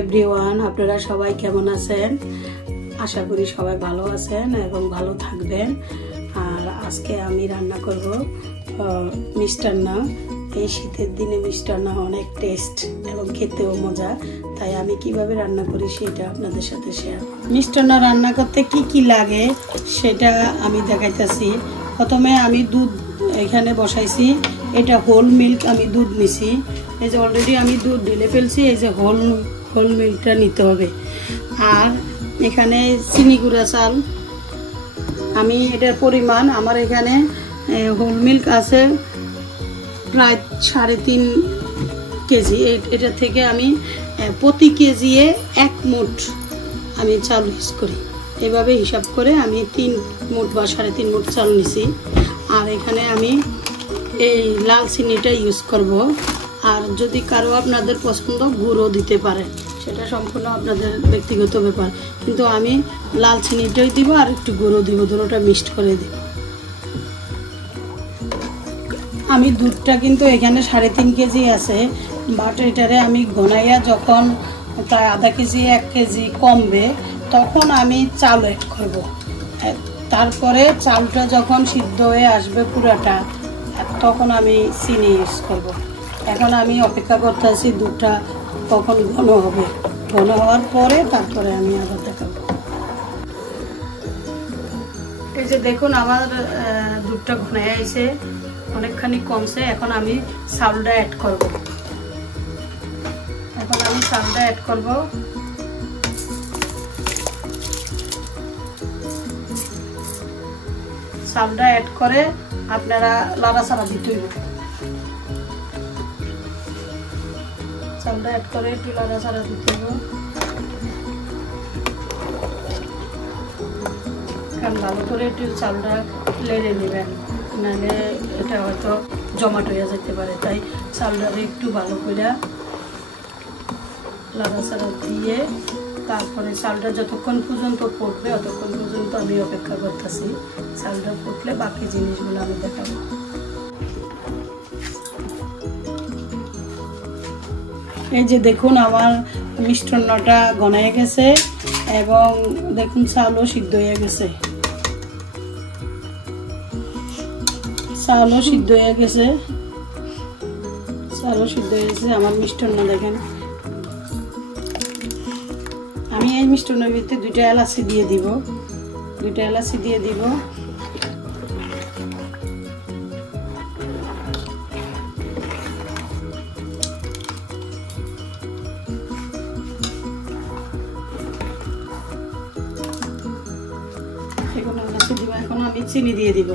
Everyone, আপনারা সবাই কেমন আছেন? আশা করি সবাই ভালো আছেন এবং ভালো থাকবেন। আর আজকে আমি রান্না করব মিষ্টান্ন। এই শীতের দিনে মিষ্টান্ন অনেক টেস্ট এবং খেতেও মজা, তাই আমি কিভাবে রান্না করি সেটা আপনাদের সাথে শেয়ার। মিষ্টান্ন রান্না করতে কি কি লাগে সেটা আমি দেখাইতেছি। প্রথমে আমি দুধ এখানে বসাইছি, এটা হোল মিল্ক আমি দুধ নিছি। এই যে অলরেডি আমি দুধ ঢেলে ফেলছি, এই যে হোল মিল্কটা নিতে হবে। আর এখানে চিনি গুঁড়া চাল, আমি এটার পরিমাণ আমার এখানে হোল মিল্ক আছে প্রায় 3.5 কেজি। এটা থেকে আমি প্রতি কেজি 1 মুঠ আমি চাল ইউজ করি। এভাবে হিসাব করে আমি 3 মুঠ বা 3.5 মুঠ চাল নিছি। আর এখানে আমি এই লাল চিনিটা ইউজ করব। আর যদি কারো আপনাদের পছন্দ গুঁড়ো দিতে পারে, সেটা সম্পূর্ণ আপনাদের ব্যক্তিগত ব্যাপার, কিন্তু আমি লাল চিনিটাই দিব আর একটু গুঁড়ো দিব, দুটোটা মিক্সড করে দিব। আমি দুধটা কিন্তু এখানে 3.5 কেজি আছে, বাট এটারে আমি ঘনাইয়া যখন প্রায় আধা কেজি 1 কেজি কমবে তখন আমি চাল অ্যাড করব। তারপরে চালটা যখন সিদ্ধ হয়ে আসবে পুরাটা, তখন আমি চিনি ইউজ করব। এখন আমি অপেক্ষা করতে আছি দুধটা কখন ঘন হবে। ঘন হওয়ার পরে তারপরে আমি আবার দেখাবো। এই যে দেখুন আমার দুধটা ঘন হয়ে আসছে, অনেকখানি কমছে। এখন আমি চাউলটা অ্যাড করব। চালটা অ্যাড করে আপনারা লাড়াচাড়া দিতে হইব। চালটা অ্যাড করে একটু লাড়াচাড়া দিতে হইব, কারণ ভালো করে একটু চালটা লেড়ে নেবেন, নাহলে এটা হয়তো জমাট হয়ে যেতে পারে। তাই চালটা একটু ভালো করে লাড়াচাড়া দিয়ে তারপরে চালটা যতক্ষণ পর্যন্ত পড়বে ততক্ষণ পর্যন্ত আমি অপেক্ষা করতেছি। চালটা ফুটলে বাকি জিনিসগুলো আমি দেখাবো। এই যে দেখুন আমার মিষ্টান্নটা ঘনায় গেছে এবং দেখুন চালও সিদ্ধ হয়ে গেছে। চালও সিদ্ধ হয়ে গেছে আমার মিষ্টান্ন। দেখেন আমি এই মিষ্টান্নের ভিতরে 2টা এলাচি দিয়ে দিব। এখন আমি চিনি দিয়ে দিব।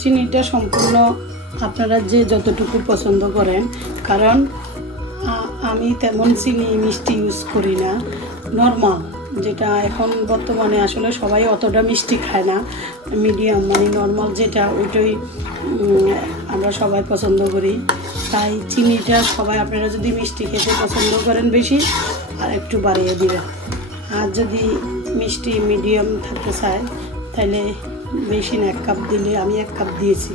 চিনিটা সম্পূর্ণ আপনারা যে যতটুকু পছন্দ করেন, কারণ আমি তেমন চিনি মিষ্টি ইউজ করি না। নর্মাল যেটা এখন বর্তমানে আসলে সবাই অতটা মিষ্টি খায় না, মিডিয়াম মানে নর্মাল যেটা, ওইটাই আমরা সবাই পছন্দ করি। তাই চিনিটা সবাই, আপনারা যদি মিষ্টি খেতে পছন্দ করেন বেশি, আর একটু বাড়িয়ে দিবেন। আর যদি মিষ্টি মিডিয়াম থাকতে চায় তাহলে বেশি না, 1 কাপ দিলে, আমি 1 কাপ দিয়েছি।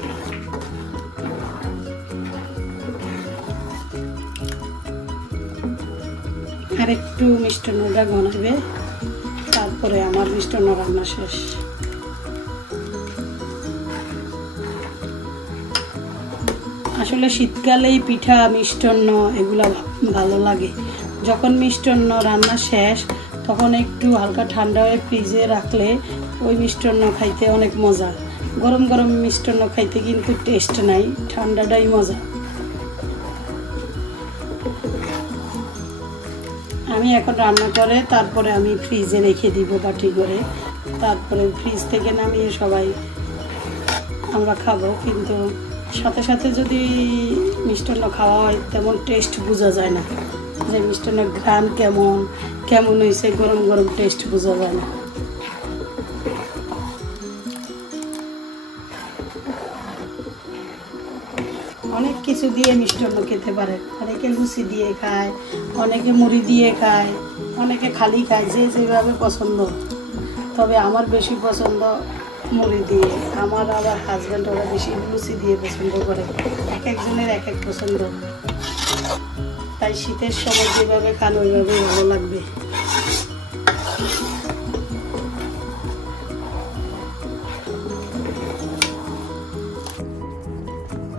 আর একটু মিষ্টান্নটা ঘনাবে, তারপরে আমার মিষ্টান্ন রান্না শেষ। আসলে শীতকালেই পিঠা মিষ্টান্ন এগুলা ভালো লাগে। যখন মিষ্টান্ন রান্না শেষ তখন একটু হালকা ঠান্ডা হয়ে ফ্রিজে রাখলে ওই মিষ্টান্ন খাইতে অনেক মজা। গরম গরম মিষ্টান্ন খাইতে কিন্তু টেস্ট নাই, ঠান্ডাটাই মজা। আমি এখন রান্না করে তারপরে আমি ফ্রিজে রেখে দিব বাটি করে, তারপরে ফ্রিজ থেকে নামিয়ে সবাই আমরা খাবো। কিন্তু সাথে সাথে যদি মিষ্টান্ন খাওয়া হয় তেমন টেস্ট বোঝা যায় না, যে মিষ্টান্নের ঘ্রাণ কেমন হয়েছে, গরম গরম টেস্ট বোঝা যায় না। অনেক কিছু দিয়ে মিষ্টান্ন খেতে পারে, অনেকে লুচি দিয়ে খায়, অনেকে মুড়ি দিয়ে খায়, অনেকে খালি খায়, যে যেভাবে পছন্দ। তবে আমার বেশি পছন্দ মুড়ি দিয়ে। আমার আবার হাজব্যান্ড ওরা বেশি লুচি দিয়ে পছন্দ করে, এক একজনের এক এক পছন্দ, তাই শীতের সময় যেভাবে খান ওইভাবেই ভালো লাগবে।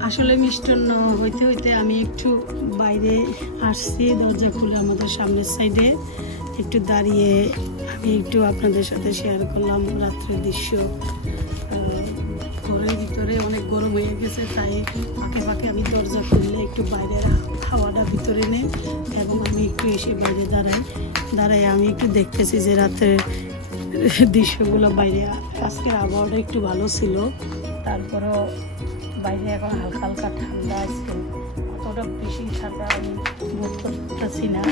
আসলে মিষ্টান্ন হইতে হইতে আমি একটু বাইরে আসছি, দরজা খুলে আমাদের সামনের সাইডে একটু দাঁড়িয়ে আমি একটু আপনাদের সাথে শেয়ার করলাম রাত্রের দৃশ্য। ঘরের ভিতরে অনেক গরম হয়ে গেছে, তাই ফাঁকে ফাঁকে আমি দরজা খুললে একটু বাইরের হাওয়াটা ভিতরে নেই এবং আমি একটু এসে বাইরে দাঁড়াই আমি একটু দেখতেছি যে রাতের দৃশ্যগুলো বাইরে। আজকের আবহাওয়াটা একটু ভালো ছিল, তারপরেও বাইরে এখন হালকা হালকা ঠান্ডা আছে, অতটা বেশি ঠান্ডা আমি বোধ করতেছি না।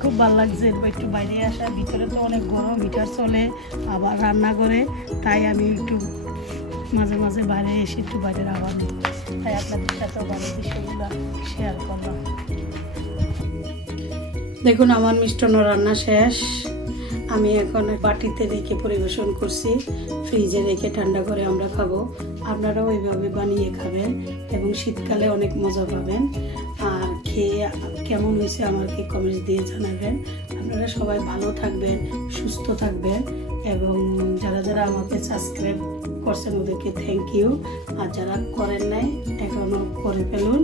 খুব ভালো লাগছে একটু বাইরে আসা, ভিতরে তো অনেক গরম, হিটার চলে আবার রান্না করে, তাই আমি একটু মাঝে মাঝে বাইরে এসে একটু বাইরের আওয়াজ নিই, তাই আপনাদের সাথেও বাইরের দৃশ্যগুলো শেয়ার করলাম। দেখুন আমার মিষ্টান্ন রান্না শেষ, আমি এখন বাটিতে রেখে পরিবেশন করছি, ফ্রিজে রেখে ঠান্ডা করে আমরা খাবো। আপনারাও ওইভাবে বানিয়ে খাবেন এবং শীতকালে অনেক মজা পাবেন। আর খেয়ে কেমন হয়েছে আমাকে কমেন্টস দিয়ে জানাবেন। আপনারা সবাই ভালো থাকবেন, সুস্থ থাকবেন এবং যারা যারা আমাকে সাবস্ক্রাইব করছেন ওদেরকে থ্যাংক ইউ। আর যারা করেন নাই এখনও করে ফেলুন,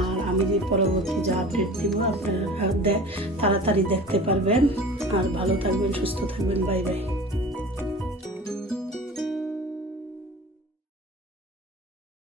আর আমি যে পরবর্তী যা আপডেট দিব আপনারা তাড়াতাড়ি দেখতে পারবেন। আর ভালো থাকবেন, সুস্থ থাকবেন, বাই বাই।